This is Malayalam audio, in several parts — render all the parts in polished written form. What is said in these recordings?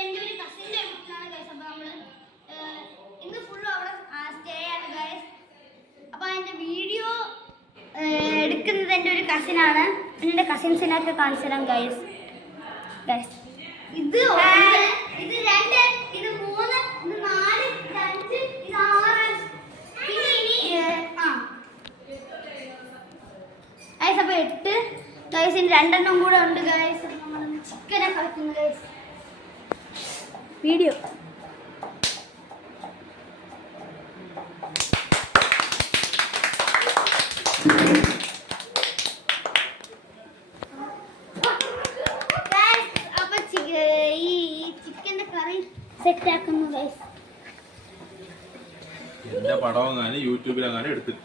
എന്റെ ഒരു കസിന്റെ വീട്ടിലാണ് ഗൈസ്. അപ്പൊ നമ്മള് ഇന്ന് ഫുള്ള് അവിടെ സ്റ്റേ ആണ് ഗൈസ്. അപ്പൊ അതിന്റെ വീഡിയോ എടുക്കുന്നത് എന്റെ ഒരു കസിനാണ്. എന്റെ കസിൻസിനൊക്കെ കാണിച്ചു തരാം ഗൈസ്. ഇത് 1, ഇത് 2, ഇത് 3, ഇത് 4, ഇത് 5, ഇത് 6. പിന്നെ ഇനി ഗൈസ് അപ്പൊ 8 ഗൈസ്. ഇനി 2 എണ്ണം കൂടെ ഉണ്ട് ഗൈസ്. നമ്മൾ ചിക്കനെ കളിക്കുന്നു ഗൈസ്. വീഡിയോ സെറ്റ് ആക്കുന്നു ഗൈസ്. എന്റെ പടവങ്ങാനും യൂട്യൂബിലെങ്ങാനും എടുത്തിട്ട്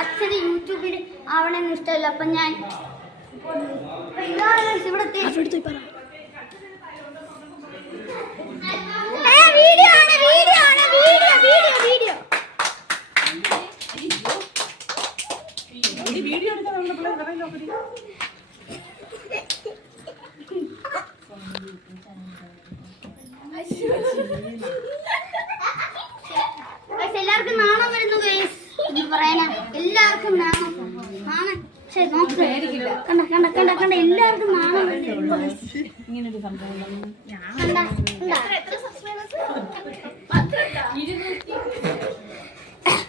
അച്ഛന് യൂട്യൂബിൽ ആവണമെന്ന് ഇഷ്ടമല്ല. അപ്പൊ ഞാൻ ഇവിടെ എല്ലാവർക്കും നാണം വരുന്നു ഗൈസ്. പറയാനാ എല്ലാവർക്കും നാണം. കണ്ട കണ്ട കണ്ട കണ്ട എല്ലാവർക്കും നാണം വരുന്നു.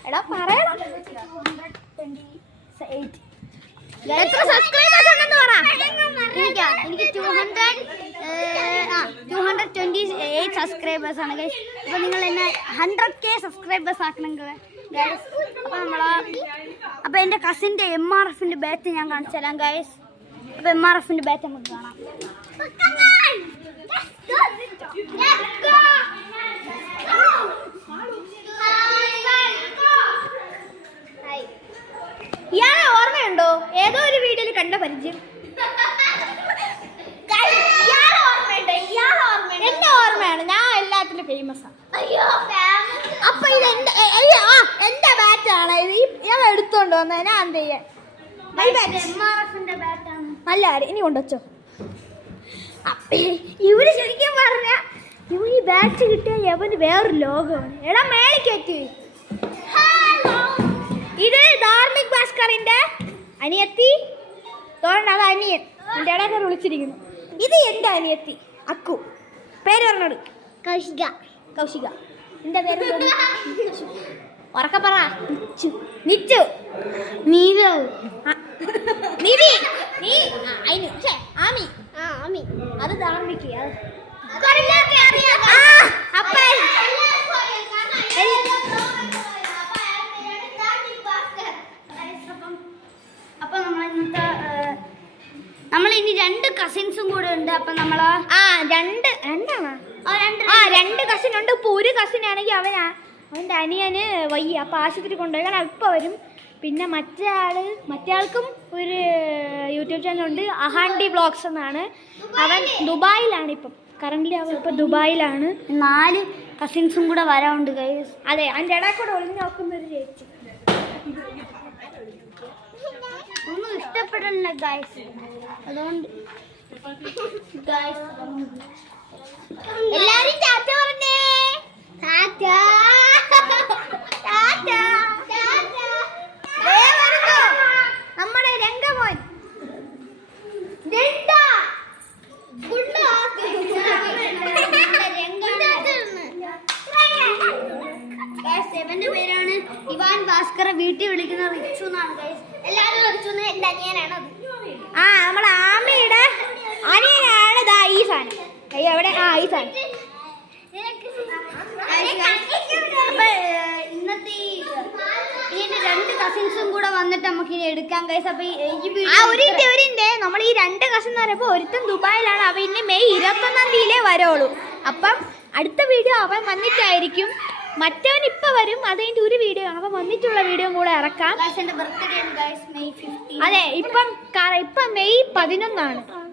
എടാ പറയണം. എത്ര സബ്സ്ക്രൈബേഴ്സ് ഉണ്ടെന്ന് പറ. എനിക്ക് 228 സബ്സ്ക്രൈബേഴ്സ് ആണ് ഗൈസ്. അപ്പൊ നിങ്ങൾ എന്നെ 100K സബ്സ്ക്രൈബേഴ്സ് ആക്കണം ഗൈസ്. അപ്പൊ എന്റെ കസിന്റെ MRFന്റെ ബാറ്റ് ഞാൻ കാണിച്ചു തരാം ഗൈസ്. അപ്പൊ MRFന്റെ ബാറ്റ് നമുക്ക് കാണാം. ഇയാളെ ഓർമ്മയുണ്ടോ? ഏതോ ഒരു വീഡിയോയിൽ കണ്ട പരിചയം. എന്റെ ഓർമ്മയാണ്. ഞാൻ എല്ലാത്തിലും ഫേമസ് ആണ്. അപ്പൊ ഇത് എന്റെ ബാറ്റാണ്. ഇത് ഞാൻ എടുത്തോണ്ട് വന്ന ഞാൻ എന്ത് ചെയ്യാൻ? നല്ല ഇനി കൊണ്ടുവച്ചോ. ഇവര് ശരിക്കും പറഞ്ഞ ഇവൻ ഈ ബാറ്റ് കിട്ടിയ എവന് വേറൊരു ലോകമാണ്. എടാ മേളിക്കറ്റ്. ഇത് ധാർമ്മിക് ഭാസ്കറിന്റെ അനിയത്തി തോന്നണ്ട. അത് അനിയൻ എന്റെ ഇടയൊക്കെ വിളിച്ചിരിക്കുന്നു. ഇത് എന്റെ അനിയത്തി അക്കു. പേര് പറഞ്ഞോട്. കൗശിക. കൗശിക. എന്റെ പേര് ഉറക്കെ പറ. നിച്ചു. നീവി. നീ ആമി. ആമി അത് ധാർമ്മിക്ക്. അപ്പൊ നമ്മൾ ഇനി 2 കസിൻസും കൂടെ ഉണ്ട്. അപ്പൊ നമ്മള് രണ്ട് കസിൻ ഉണ്ട്. ഇപ്പൊ ഒരു കസിൻ ആണെങ്കിൽ അവന്റെ അനിയന് വയ്യ. അപ്പൊ ആശുപത്രി കൊണ്ടുപോയി. കാരണം ഇപ്പൊ വരും. പിന്നെ മറ്റേയാൾക്കും ഒരു യൂട്യൂബ് ചാനലുണ്ട്, അഹാൻഡി വ്ളോഗ്സ് എന്നാണ്. അവൻ ദുബായിലാണ് ഇപ്പം. കറന്റ് അവൻ ഇപ്പൊ ദുബായിലാണ്. 4 കസിൻസും കൂടെ വരാറുണ്ട് ഗൈസ്. അതെ, അതിന്റെ ഇടയിൽ കൂടെ ഒളിഞ്ഞു നോക്കുന്നൊരു ചേച്ചി. ഒന്നും ഇഷ്ടപ്പെടില്ല ഗൈസ്. അതുകൊണ്ട് എല്ലാരും ടാറ്റ പറഞ്ഞേ. നമ്മുടെ രംഗമോൻ എവന്റെ പേരാണ് ഇവാൻ ഭാസ്കർ. വീട്ടിൽ വിളിക്കുന്ന റിച്ചു എന്നാണ് ഗൈസ്. എല്ലാരും റിച്ചു എന്റെ അനിയനാണ്. നമ്മളെ ആമയുടെ അനിയനാണ് ഈ സാധനം. അയ്യോ എവിടെ? ഈ സാധനം. ഇന്നത്തെ ഇതിന്റെ 2 കസിൻസും കൂടെ വന്നിട്ട് നമുക്ക് ഇനി എടുക്കാം ഗൈസ്. അപ്പൊ നമ്മൾ ഈ 2 കസിൻ എന്ന് പറയുമ്പോൾ ഒരുത്തൻ ദുബായിലാണ്. അവ ഇനി മെയ് 21-ാം തീയതിയിലേ വരുള്ളൂ. അപ്പം അടുത്ത വീഡിയോ അവൻ വന്നിട്ടായിരിക്കും. മറ്റവൻ ഇപ്പൊ വരും. അതിന്റെ ഒരു വീഡിയോ അവൻ വന്നിട്ടുള്ള വീഡിയോ കൂടെ ഇറക്കാം. അതെ, ഇപ്പം മെയ് 11 ആണ്.